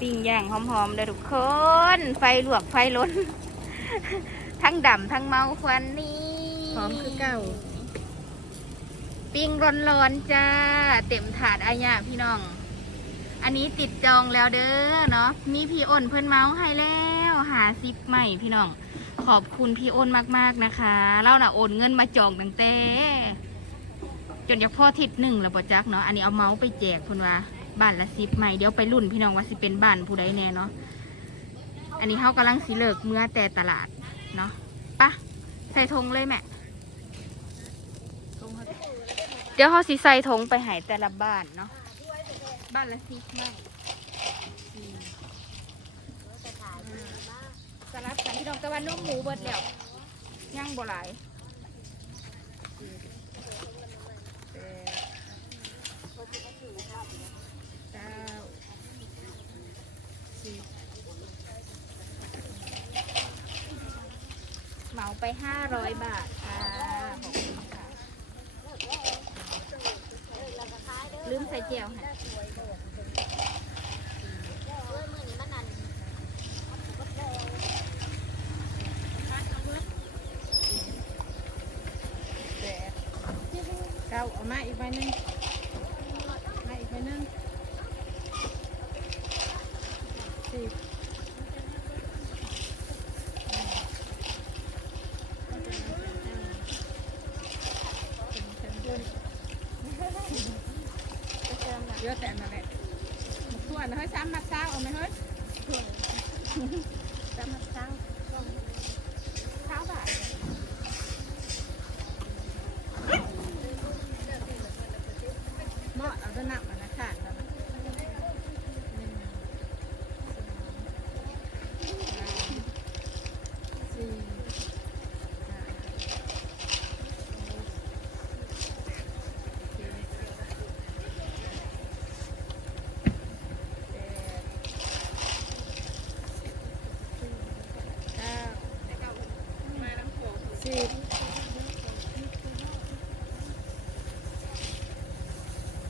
ปิ้งย่างหอมๆเด้อทุกคน ไฟลวกไฟล้น ทั้งดำทั้งเมาควันนี่พร้อมคือเก่า ปิ้งร้อนๆจ้า เต็มถาดอายะพี่น้อง อันนี้ติดจองแล้วเด้อเนาะมีพี่อ้นเพิ่นเมาส์ให้แล้วหาซิปใหม่พี่น้อง ขอบคุณพี่อ้นมากๆนะคะเล่าน่ะโอนเงินมาจองตั้งแต่จนอยากพ่อทิศหนึ่งแล้วปอจักเนาะอันนี้เอาเมาส์ไปแจกคุณว่า บ้านละซิปใหม่เดี๋ยวไปรุ่นพี่น้องว่าสิเป็นบ้านผู้ใดแน่เนาะอันนี้เขากำลังสิเลิกเมื่อแต่ตลาดเนาะปะใส่ธงเลยแม่เดี๋ยวเขาสิใส่ธงไปใหายแต่ละบ้านเนาะบ้านละซิปใหม่สี่ห้าสลับกันพี่น้องแต่ว่านุ่มหมูเบิดแล้วย่างบ่หลายเจ็ดแปด เหมาไปห้าร้อยบาทค่ะ ขอบคุณค่ะ ลืมใส่เจียวค่ะเก่าเอามาอีกใบหนึ่งมาอีกใบหนึงสิบเยอะแต่นั่นแหละส่วนเฮ้ยซ้ำมัดเช้าเอาไหมเฮ้ยซ้ำมัดเช้าเช้าบาท เหมาะเอาตัวหนักมานะค่ะแล้วนะหนึ่งสองสามสี่ห้าหกเจ็ดแปดเก้าสิบ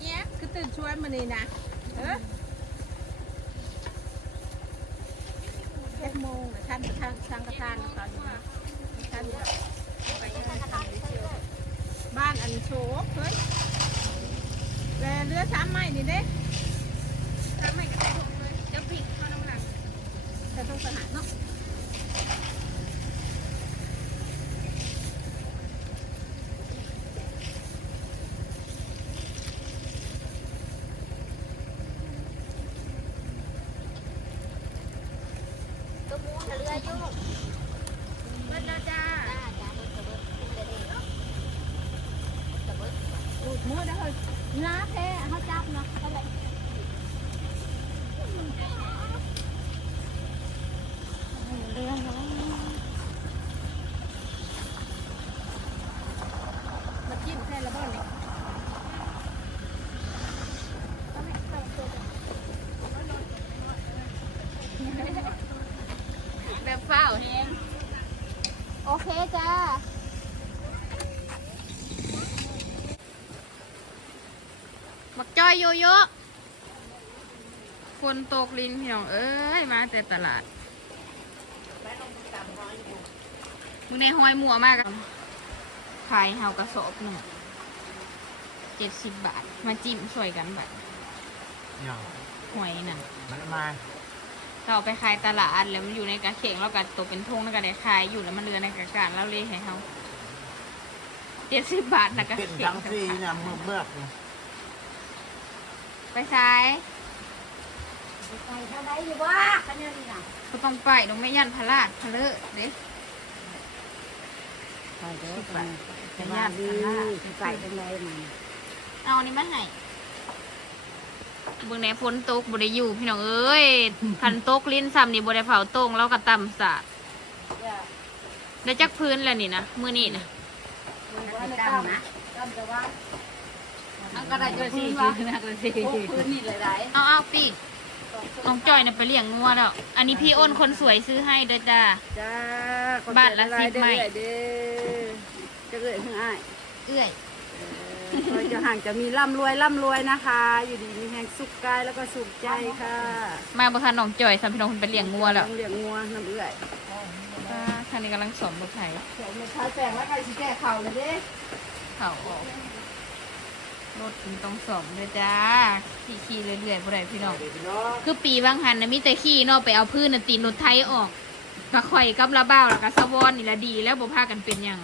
เนี่ยคือตื่นช่วย มานี่นะเออเจ็ดโมงนะท่านท่านช่างกระทานตอนนี้นะท่านไปงานทำวิเชียวบ้านอันโชบเฮ้ยแต่เรือสามไม้นี่เด้สามไม้ก็ได้เลยจะผิดมาน้ำหนักแต่ต้องสหารเนาะ ตัวมูนเรืออยู่เบิดแล้วจ้า อูดมือได้เลยน้าแท้เขาจับเนาะก็เลยเรื่องเนาะมาจิ้มแท้ละบ้านนี่ แบบเฝ้าแฮงโอเคจ้า มักจ้อยโยโย่ฝนตกลินพี่น้องเอ้ยมาแต่ตลาดมึงในห้อยหมัวมากอะขายเฮากระสอบหนึ่งเจ็ดสิบบาท มาจิ้มช่วยกันแบบอย่างหอยน่ะมันมาเราเอาไปขายตลาดแล้วมันอยู่ในกระเข่งแล้วก็ตกเป็นทงแล้วก็ได้ขายอยู่แล้วมันเรือในกระการแล้วเลยให้เขาเจ็ดสิบบาทนะกระเป็นเข่ทั้งงที่เนี่ยเมื่อเมื่อเนี่ย ไปซ้ายไปเท่าไรอยู่วะคันนี้นี่นะก็ต้องไปตรงไม่ยันพลาดพะเลอะเด้ไปเด้อไปไปญาติดีไปจังไรมันเอาอันนี้มาให้เบื้องในฝนตกบริยูพี่น้องเอ้ยพันตกลิ้นซ้ำนี่บริเผาตรงแล้วก็ตำสาดได้จักพื้นแล้วนี่นะมือนี่นะตั้มนะตั้มจะว่า อันกระดาษกระสีนะกระสีพื้นนี่เลยได้เอาเอาปีกน้องจอยน่ะไปเลี้ยงงัวแล้ว อันนี้พี่อ้นคนสวยซื้อให้เด้อจ้า จ้าบ้านละสิบไม้เด้อจะเกิดขึ้นอ้ายเอื้อยเออขอจะห่างจะมีร่ำรวยร่ำรวยนะคะ อยู่ดีมีแห่งสุขกายแล้วก็สุขใจค่ะ มาบ่ทันน้องจอยสามพี่น้องคุณไปเลี้ยงงัวแล้วต้องเลี้ยงงัวน้ำเอื่อยอ่าทางนี้กำลังสอมรถไถแขกในท้ายแปลงแล้วใครสิแก้เข่าเลยเด้เขาออก รถมันต้องสอมเลยจ้าขี่ขี่เรื่อยๆบ่ได้พี่น้องเดี๋ยวพี่น้อง คือปีบางหันนะมีแต่ขี่เนาะไปเอาพื้นน่ะตีนรถไถออกกะข่อยกับระเบ้าแล้วก็สะวอนนี่ละดีแล้วบ่พากันเป็นหยัง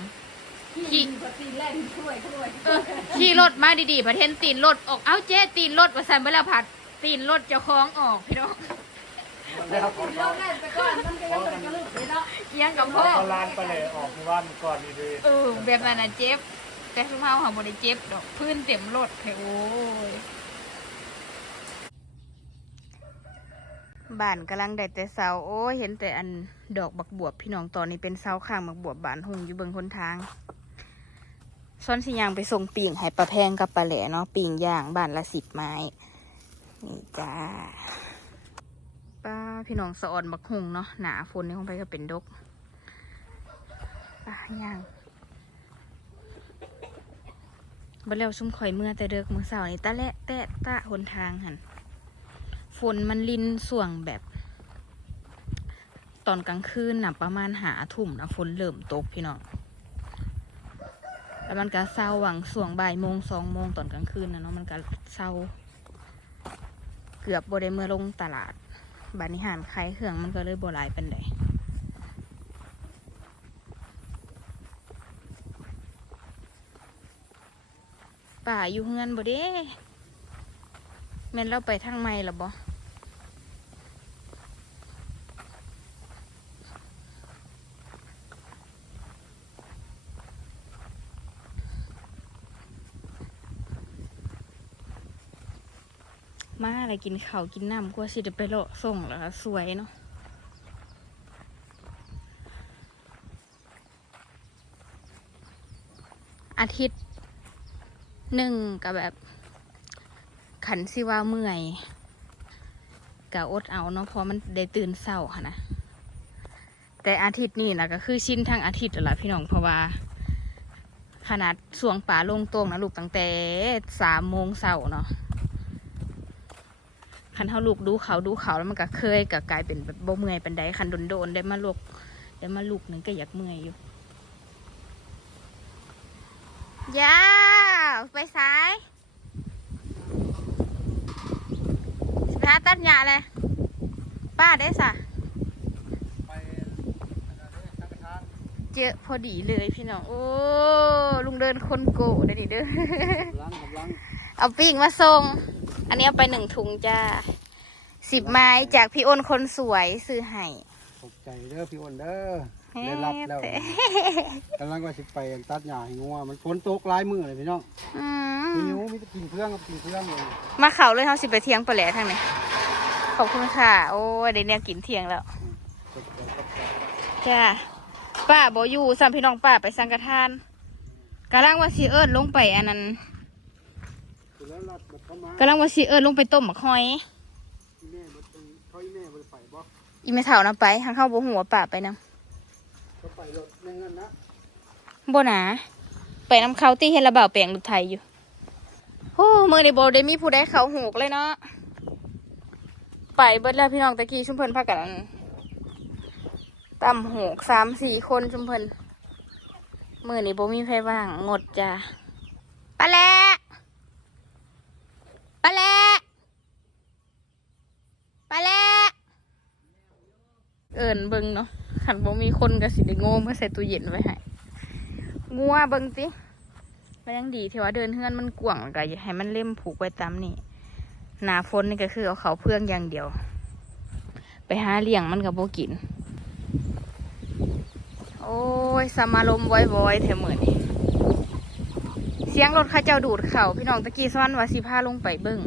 ขี่ปฏิแล่นช่วยช่วยเออขี่รถมาดีๆประเทนตีนรถออก เอ้าเจ๊ตีนรถว่าสั่นเวลาผัดตีนรถเจ้าของออกพี่น้องแล้วก็เราแล่นไปก่อนมันก็ยังเป็นกระลึกเลยเนาะเอียงกับพ่อเขาลานไปเลยออกหมู่บ้านก่อนดีเลยเออแบบนั้นน่ะเจ็บ แต่ทุกเฮาหาบ่ได้เจ็บดอกพื้นเต็มรถแค่โอ้ยบ้านกำลังได้แต่เสาโอ้ยเห็นแต่อันดอกบักบวบพี่น้องตอนนี้เป็นเสาข้างบักบวบบานหุงอยู่เบิงคนทางซ่อนสิยางไปส่งปิ่งให้ปลาแพงกับปลาแหล่เนาะปิ่งย่างบ้านละสิบไม้นี่จ้าป้าพี่น้องสะออนบักหุงเนาะหนาฝนนี่คงไปก็เป็นดกป้าย่าง บ่แล้วชุ่มข่อยเมื่อแต่เด็กมือเสาร์นี่ตะและแตะตะหนทางหันฝนมันลินส่วงแบบ ตอนกลางคืนน่ะประมาณหาทุ่มนะฝนเริ่มตกพี่น้องแล้วมันก็เศร้าหวังส่วงบ่ายโมงสองโมงตอนกลางคืนนะเนาะมันก็เศร้า เกือบบได้เมื่อลงตลาดบานิหารขายเครื่องมันก็เลยบหลายเป็นได ป่าอยู่เฮือนบ่เด้แม่นเราไปทางไม่หรอบ่มาอะไรกินข้าวกินน้ำกว่าสิจะไปเลาะส่งแล้วค่ะสวยเนาะอาทิตย์ หนึ่งกับแบบขันสิว่าเมื่อยกะอดเอาเนาะเพราะมันได้ตื่นเศร้าค่ะนะแต่อาทิตย์นี้นะก็คือชินทั้งอาทิตย์แล้วล่ะพี่น้องเพราะว่า ขนาดสวงป่าลงตรงนะลูกตั้งแต่สามโมงเศร้าเนาะคันเท่าลูกดูเขาดูเขาแล้วมันก็เคยก็กลายเป็นแบบโบ่เมื่อยเป็นไดคันโดนโดนๆได้มาลูกได้มาลูกหนึ่งก็อยากเมื่อยอยู่ย่า ไปซ้ายสิไปหาตัดหญ้าเลยป้าได้สะไปอะไรเนี่ยสังฆทานเจอพอดีเลยพี่น้อง โอ้ลุงเดินคนโกะได้ดิเด้อล้างกับล้างเอาปิ้งมาส่ง อันนี้เอาไปหนึ่งถุงจ้าสิบไม้จากพี่อ้นคนสวยซื้อให้ตกใจเด้อพี่อ้นเด้อ ได้รับแล้วกำลังว่าสิไปตัดหญ้าให้งัวมันฝนตกหลายมื้อเลยพี่น้องอืมหิวมีแต่กินเครื่องกับกินเครื่องเลยมาเข่าเลยเขาสิไปเที่ยงปลาแหล่ทางไหนขอบคุณค่ะ โอ้ยเดี๋ยวเนี่ยกินเที่ยงแล้วตกใจตกใจจ้าป้าบออยู่สามพี่น้องป้าไปสังฆทานกำลังว่าสีเอิญลงไปอันนั้นคือแล้วรัดแบบเข้ามากำลังว่าสีเอิญลงไปต้มหมักหอยอีแม่บ่ไปเขาอีแม่บ่ได้ไปบ่อีเมเท่านะไปทางเข้าบ่หัวป้าไปนเขาไปรถในเงินนะบ่หนาไปนำเขาตีเฮดระเบ่าแปลงรถไทยอยู่โอ้มือในโบได้มีผู้ได้เขาหูกเลยเนาะไปเบิดแล้วพี่น้องตะกี้ชุมเพิ่นพากันต่ำหูกสามสี่คนชุมเพิ่นมือนี้โบมีไฟว่างงดจ้ะปและปและปและเอิญเบิงเนาะ ขันโบมีคนก็สิได้โง่เมื่อใส่ตู้เย็นไว้ให้งัวเบิงติมันยังดีที่ว่าเดินเฮือนมันกว้างก็อย่าให้มันเล่มผูกไว้ตามนี่หนาฝนนี่ก็คือเอาเขาเพื่องอย่างเดียว ไปหาเลี้ยงมันกับโบกิน โอ้ยสมาลมวอยๆแถมเหมือนเสียงรถข้าเจ้าดูดเข่าพี่น้องตะกี้ซ้อนว่าสิพาลงไปเบิ้ง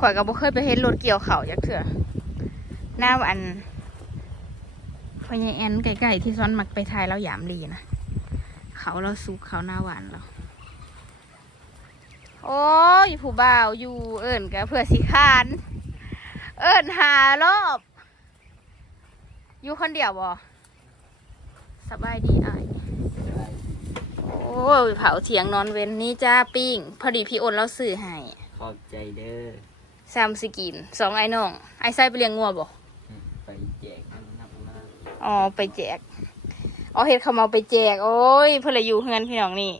ข่อยกับโบเคยไปเห็นรถเกี่ยวเข่าจากเถื่อหน้าอัน พญาแอนไก่ๆที่ซ้อนมักไปทายเราหยามลีนะ เขาเราซุกเขาหน้าหวานเรา โอ้ยผู้บ่าวอยู่เอิญกับเพื่อสิคาน เอิญหารอบ อยู่คนเดียวบ่สบายดีอ้ายโอ้อ้ยเผาเถียงนอนเว้นนี่จ้าปิ้ง พอดีพี่โอนเราซื้อให้ขอบใจเด้อซามสกินสองไอ้น้อง ไอ้ไส้ไปเลี้ยงงัวบ่อืมไปแจก อ๋อไปแจกอ๋อเฮ็ดเขามาเอาไปแจก โอ้ยเพื่ออยู่เฮือนพี่น้องนี่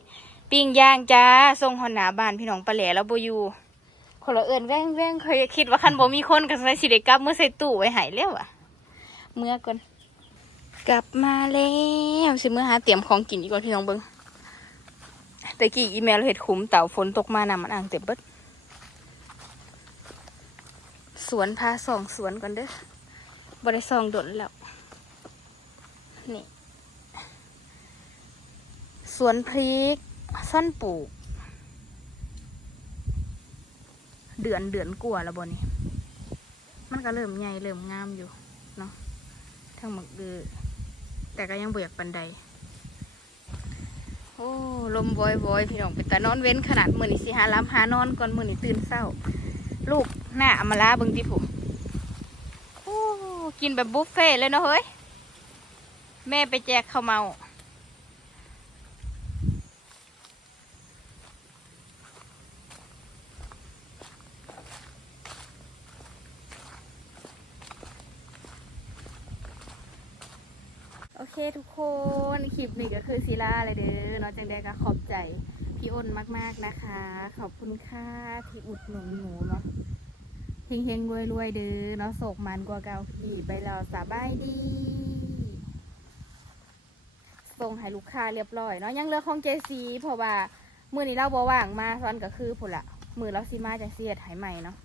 ปิ้งย่างจ้าส่งหอนหนาบานพี่น้องปลาแหล่แล้วโบยูคนละเอิญแว่งแว่งเคยคิดว่าคันบ่มีคนก็ใส่สิได้กลับเมื่อใส่ตู้ไว้หายแล้วอะเมื่อก่อนกลับมาแล้วสิเมื่อหาเตรียมของกินอีกก่อนพี่น้องเบิ่งแต่กี้อีเมลเฮ็ดคุ้มเต่าฝนตกมาน้ำมันอ่างเต็มเบิดสวนพาส่องสวนก่อนเด้อบ่ได้ส่องดนแล้ว นี่ สวนพริกซ่อนปลูก เดือนเดือนกลัวแล้วบนี่มันก็เริ่มใหญ่เริ่มงามอยู่ เนาะทั้งหมดเดือ แต่ก็ยังเบียกปันได โอ้ ลมบอยบอยพี่น้องเป็นตานอนเว้นขนาดมือนี่สิหาล้ำหานอนก่อนมือนี่ตื่นเศร้า ลูกหน้าอมาลาเบิ่งดิผมโอ้กินแบบบุฟเฟ่เลยเนาะเฮ้ย แม่ไปแจกข้าวเมาโอเคทุกคนคลิปนี้ก็คือศิล่าอะไรเด้อเนาะจังใดก็ขอบใจพี่อ้นมากๆนะคะ ขอบคุณค่ะที่อุดหนุนหนูเนาะเฮงๆรวยๆเด้อเนาะโศกมันกว่าเก่าพี่ไปราสบายดี ส่งให้ลูกค้าเรียบร้อยเนาะยังเหลือของเจซีเพราะว่ามือนี้เราบ่ว่างมาซ้อนก็คือผุละมือเราซีมาจะเสียดหายใหม่เนาะ